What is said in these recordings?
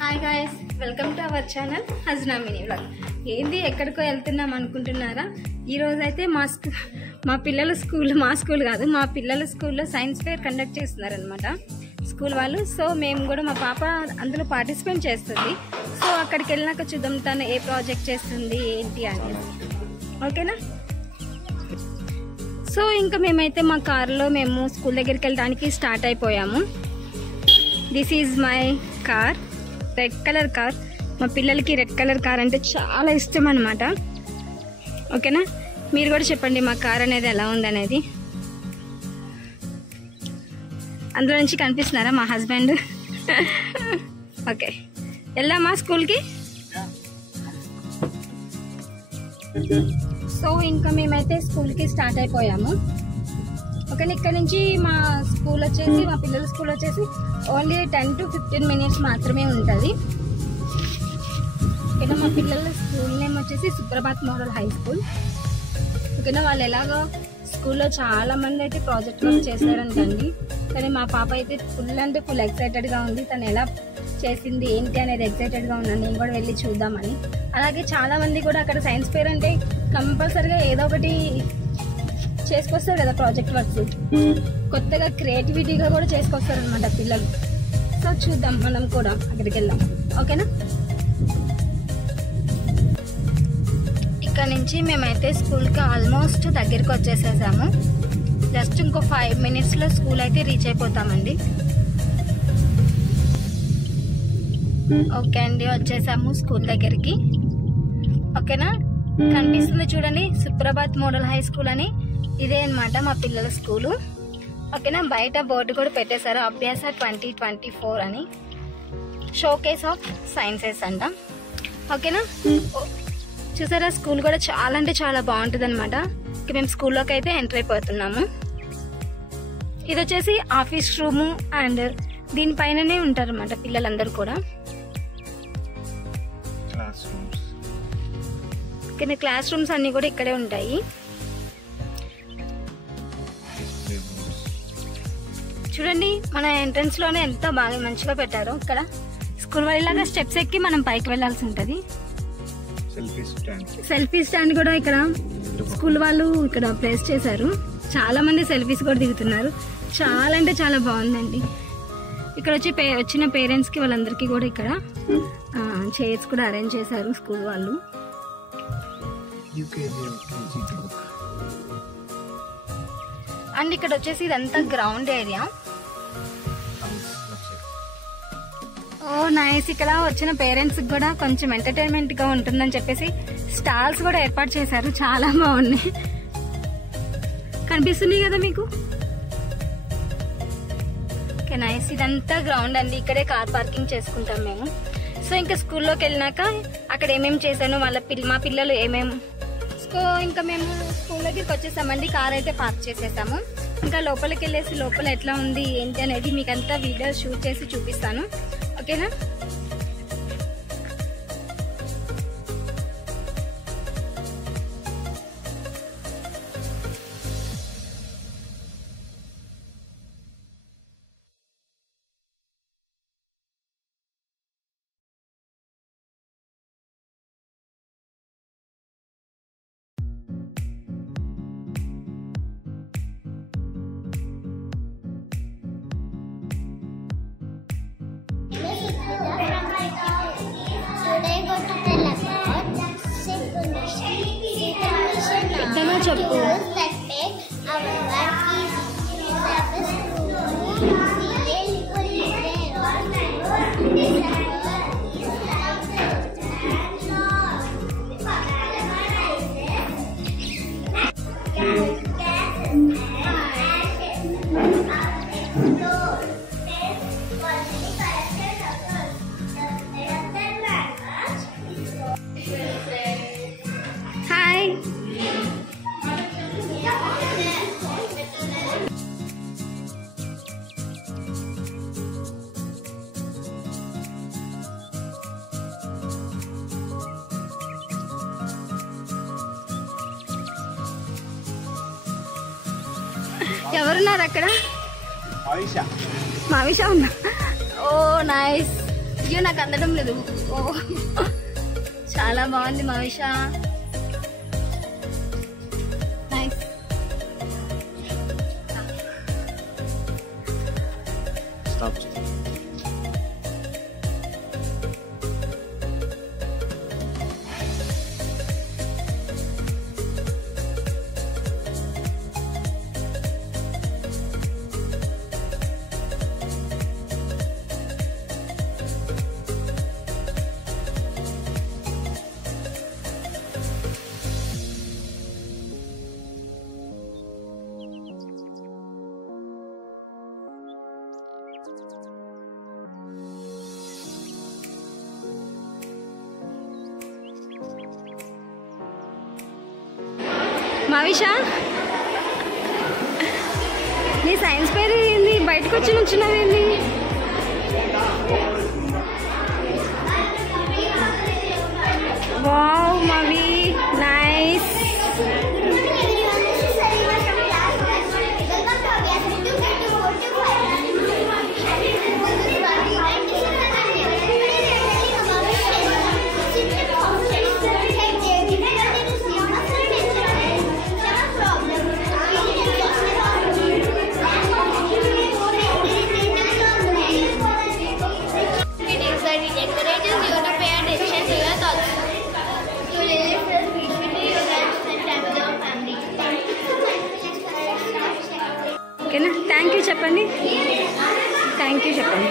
Hi guys, welcome to our channel Hajna mini vlog. ఏంది ఎక్కడికో వెళ్తున్నాం అనుకుంటున్నారా? ఈరోజు అయితే మా పిల్లల స్కూల్లో సైన్స్ ఫేర్ కండక్ట్ చేస్తున్నారనమాట స్కూల్ వాళ్ళు. సో మేము కూడా, మా పాప అందులో పార్టిసిపేట్ చేస్తుంది. సో అక్కడికి వెళ్ళినాక చూద్దాం తను ఏ ప్రాజెక్ట్ చేస్తుంది ఏంటి అనేది. ఓకేనా? సో ఇంకా మేమైతే మా కార్లో మేము స్కూల్ దగ్గరికి వెళ్ళడానికి స్టార్ట్ అయిపోయాము. This is my car, red colour car. మా పిల్లలకి రెడ్ కలర్ కార్ అంటే చాలా ఇష్టం అనమాట. ఓకేనా? మీరు కూడా చెప్పండి మా కార్ అనేది ఎలా ఉందనేది. అందులో నుంచి కనిపిస్తున్నారా మా హస్బెండ్? ఓకే, వెళ్దామా స్కూల్కి? సో ఇంకా మేమైతే స్కూల్కి స్టార్ట్ అయిపోయాము. ఓకే, ఇక్కడ నుంచి మా పిల్లల స్కూల్ వచ్చేసి ఓన్లీ 10 to 15 minutes మాత్రమే ఉంటుంది. ఓకేనా? మా పిల్లల స్కూల్ నేమ్ వచ్చేసి సుప్రభాత్ మోడల్ హై స్కూల్. ఓకేనా? వాళ్ళు ఎలాగో స్కూల్లో చాలా మంది అయితే ప్రాజెక్ట్ వర్క్ చేశారంటండి. కానీ మా పాప అయితే ఫుల్ ఎక్సైటెడ్గా ఉంది. తను ఎలా చేసింది ఏంటి అనేది ఎక్సైటెడ్గా ఉన్నాను. నేను కూడా వెళ్ళి చూద్దామని. అలాగే చాలా మంది కూడా అక్కడ సైన్స్ ఫేర్ అంటే కంపల్సరిగా ఏదో ఒకటి చేసుకొస్తారు కదా ప్రాజెక్ట్ వర్క్స్. కొత్తగా క్రియేటివిటీగా కూడా చేసుకొస్తారు అనమాట పిల్లలు. సో చూద్దాం, మనం కూడా అక్కడికి వెళ్దాం. ఓకేనా? ఇక్కడ నుంచి మేమైతే స్కూల్కి ఆల్మోస్ట్ దగ్గరికి వచ్చేసేసాము. జస్ట్ ఇంకో 5 minutesలో స్కూల్ అయితే రీచ్ అయిపోతామండి. ఓకే అండి, వచ్చేసాము స్కూల్ దగ్గరికి. ఓకేనా? కనిపిస్తుంది చూడండి, సుప్రభాత్ మోడల్ హై స్కూల్ అని. ఇదే అన్నమాట మా పిల్లల స్కూలు. ఓకేనా? బయట బోర్డు కూడా పెట్టేశారు, అభ్యాస 2024 అని, షోకేస్ ఆఫ్ సైన్సెస్ అంట. ఓకేనా? చూసారా, స్కూల్ కూడా చాలా అంటే చాలా బాగుంటుంది అనమాట. మేము స్కూల్లోకి అయితే ఎంటర్ అయిపోతున్నాము. ఇది వచ్చేసి ఆఫీస్ రూము అండ్ దీనిపైననే ఉంటారు అనమాట పిల్లలందరూ కూడా. క్లాస్ రూమ్స్ అన్ని కూడా ఇక్కడే ఉంటాయి. చూడండి, మన ఎంట్రన్స్ లోనే ఎంత బాగా మంచిగా పెట్టారు. ఇక్కడ స్కూల్ వాళ్ళలాగా స్టెప్స్ ఎక్కి మనం పైకి వెళ్లాల్సి ఉంటది. సెల్ఫీ స్టాండ్ కూడా ఇక్కడ స్కూల్ వాళ్ళు ఇక్కడ ప్లేస్ చేశారు. చాలా మంది సెల్ఫీస్ కూడా దిగుతున్నారు. చాలా అంటే చాలా బాగుందండి. ఇక్కడ వచ్చిన పేరెంట్స్ కి వాళ్ళందరికీ కూడా ఇక్కడ చైర్స్ కూడా అరేంజ్ చేశారు స్కూల్ వాళ్ళు. అండ్ ఇక్కడ వచ్చేసి ఇదంతా గ్రౌండ్ ఏరియా. ఓ నైస్. ఇక్కడ వచ్చిన పేరెంట్స్ కూడా కొంచెం ఎంటర్టైన్మెంట్ గా ఉంటుందని చెప్పేసి స్టాల్స్ కూడా ఏర్పాటు చేశారు. చాలా బాగున్నాయి, కనిపిస్తుంది కదా మీకు. Okay nice. ఇదంతా గ్రౌండ్ అండి, ఇక్కడే కార్ పార్కింగ్ చేసుకుంటాం మేము. సో ఇంకా స్కూల్లోకి వెళ్ళినాక అక్కడ ఏమేమి చేశాను మా పిల్లలు సో ఇంకా మేము స్కూల్ దగ్గరికి వచ్చేసామండి. కార్ అయితే పార్క్ చేసేసాము. ఇంకా లోపలికి వెళ్ళేసి లోపల ఎట్లా ఉంది ఏంటి అనేది మీకు అంతా వీడియో షూట్ చేసి చూపిస్తాను. ఓకేనా? చెప్పు. హాయ్. ఎవరున్నారు అక్కడ? మావిషా ఉందా? ఓ నైస్. అయ్యో నాకు అందడం లేదు. ఓ చాలా బాగుంది మవిష. నైస్. మవిష నీ సైన్స్ పేరు ఏంది? బయటకు వచ్చి నుంచున్నావేంది? Wow మవి nice. ఓకేనా? థ్యాంక్ యూ చెప్పండి. థ్యాంక్ యూ చెప్పండి.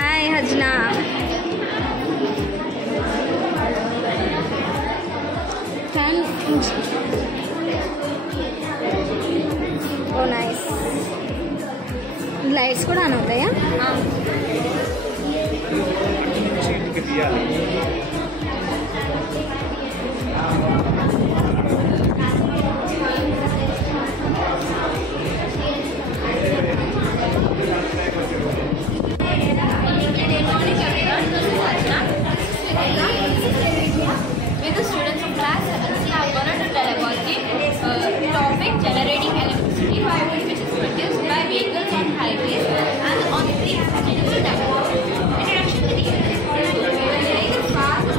హాయ్ హజ్నా. ఓ నైస్. లైట్స్ కూడా ఆన్ అవుతాయా? With the students of class 7C, I am going to tell about the topic generating electricity which is produced by vehicles on highways and on the sustainable network. Introduction to the vehicles. Vehicles fast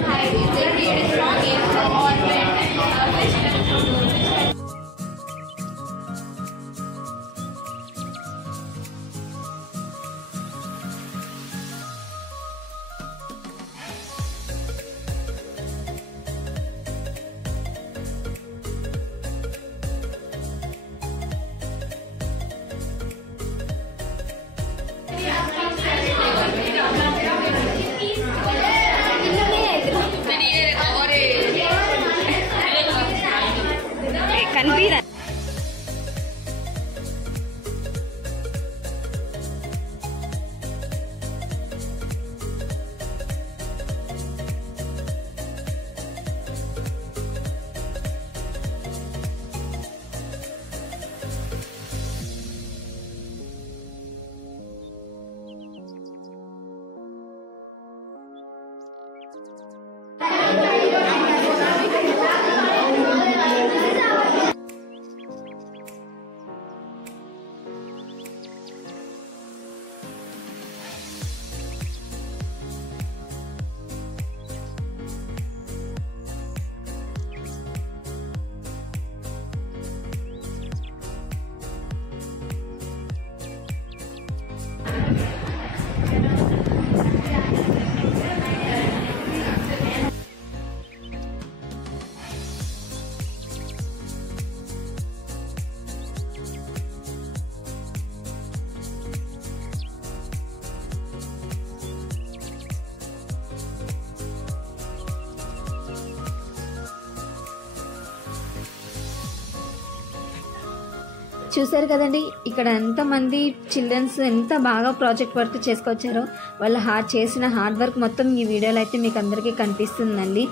చూసారు కదండి ఇక్కడ ఎంతమంది children's ఎంత బాగా project work చేసుకొచ్చారో, వాళ్ళ చేసిన hard work మొత్తం ఈ వీడియోలో అయితే మీకు అందరికీ కనిపిస్తుందండి.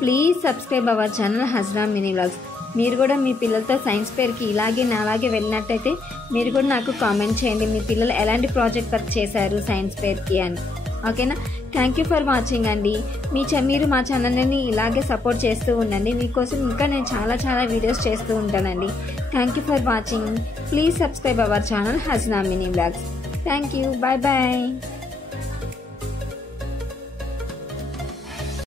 Please subscribe our channel Hazra mini vlogs. మీరు కూడా మీ పిల్లలతో సైన్స్ ఫేర్కి ఇలాగే నాలాగే వెళ్ళినట్టయితే మీరు కూడా నాకు కామెంట్ చేయండి మీ పిల్లలు ఎలాంటి ప్రాజెక్ట్ వర్క్ చేశారు సైన్స్ ఫేర్కి అని. ఓకేనా? థ్యాంక్ యూ ఫర్ వాచింగ్ అండి. మీరు మా ఛానల్ని ఇలాగే సపోర్ట్ చేస్తూ ఉండండి. మీకోసం ఇంకా నేను చాలా వీడియోస్ చేస్తూ ఉంటానండి. Thank you for watching. Please subscribe our channel Hazra mini vlogs. Thank you. Bye bye.